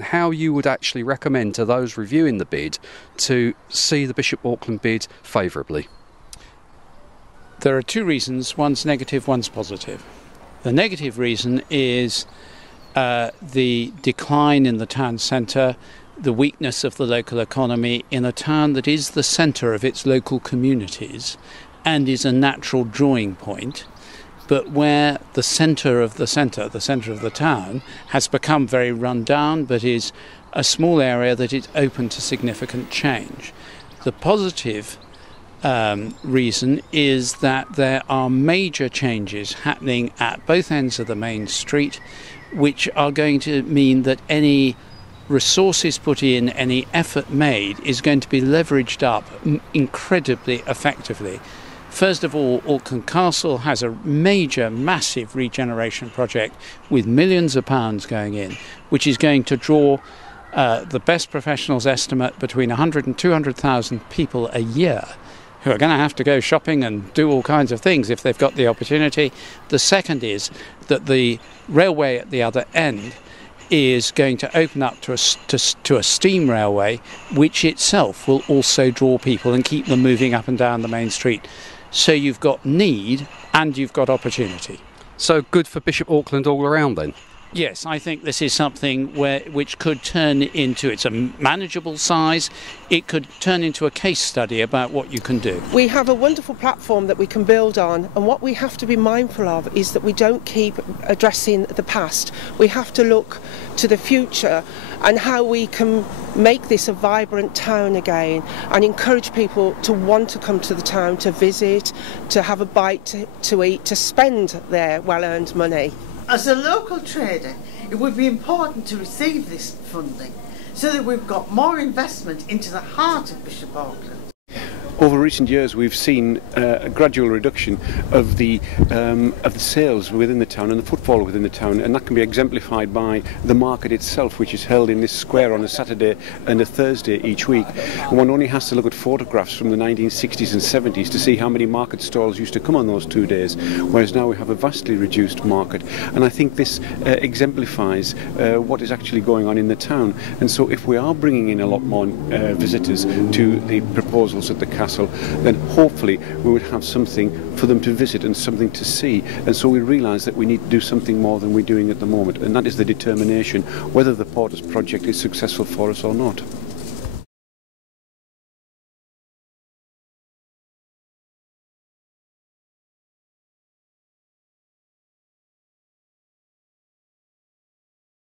How you would actually recommend to those reviewing the bid to see the Bishop Auckland bid favourably? There are two reasons. One's negative, one's positive. The negative reason is the decline in the town centre, the weakness of the local economy in a town that is the centre of its local communities and is a natural drawing point, but where the centre of the town has become very run down, but is a small area that is open to significant change. The positive reason is that there are major changes happening at both ends of the main street, which are going to mean that any resources put in, any effort made, is going to be leveraged up incredibly effectively. First of all, Auckland Castle has a major, massive regeneration project with millions of pounds going in, which is going to draw the best professionals estimate between 100 and 200,000 people a year who are going to have to go shopping and do all kinds of things if they've got the opportunity. The second is that the railway at the other end is going to open up to a steam railway, which itself will also draw people and keep them moving up and down the main street. So you've got need and you've got opportunity. So good for Bishop Auckland all around then? Yes, I think this is something which could turn into, it's a manageable size, it could turn into a case study about what you can do. We have a wonderful platform that we can build on, and what we have to be mindful of is that we don't keep addressing the past. We have to look to the future and how we can make this a vibrant town again and encourage people to want to come to the town, to visit, to have a bite to eat, to spend their well-earned money. As a local trader, it would be important to receive this funding so that we've got more investment into the heart of Bishop Auckland. Over recent years, we've seen a gradual reduction of the sales within the town and the footfall within the town, and that can be exemplified by the market itself, which is held in this square on a Saturday and a Thursday each week. And one only has to look at photographs from the 1960s and 70s to see how many market stalls used to come on those 2 days, whereas now we have a vastly reduced market. And I think this exemplifies what is actually going on in the town. And so if we are bringing in a lot more visitors to the proposals at the castle, then hopefully we would have something for them to visit and something to see. And so we realise that we need to do something more than we're doing at the moment, and that is the determination whether the Portas project is successful for us or not.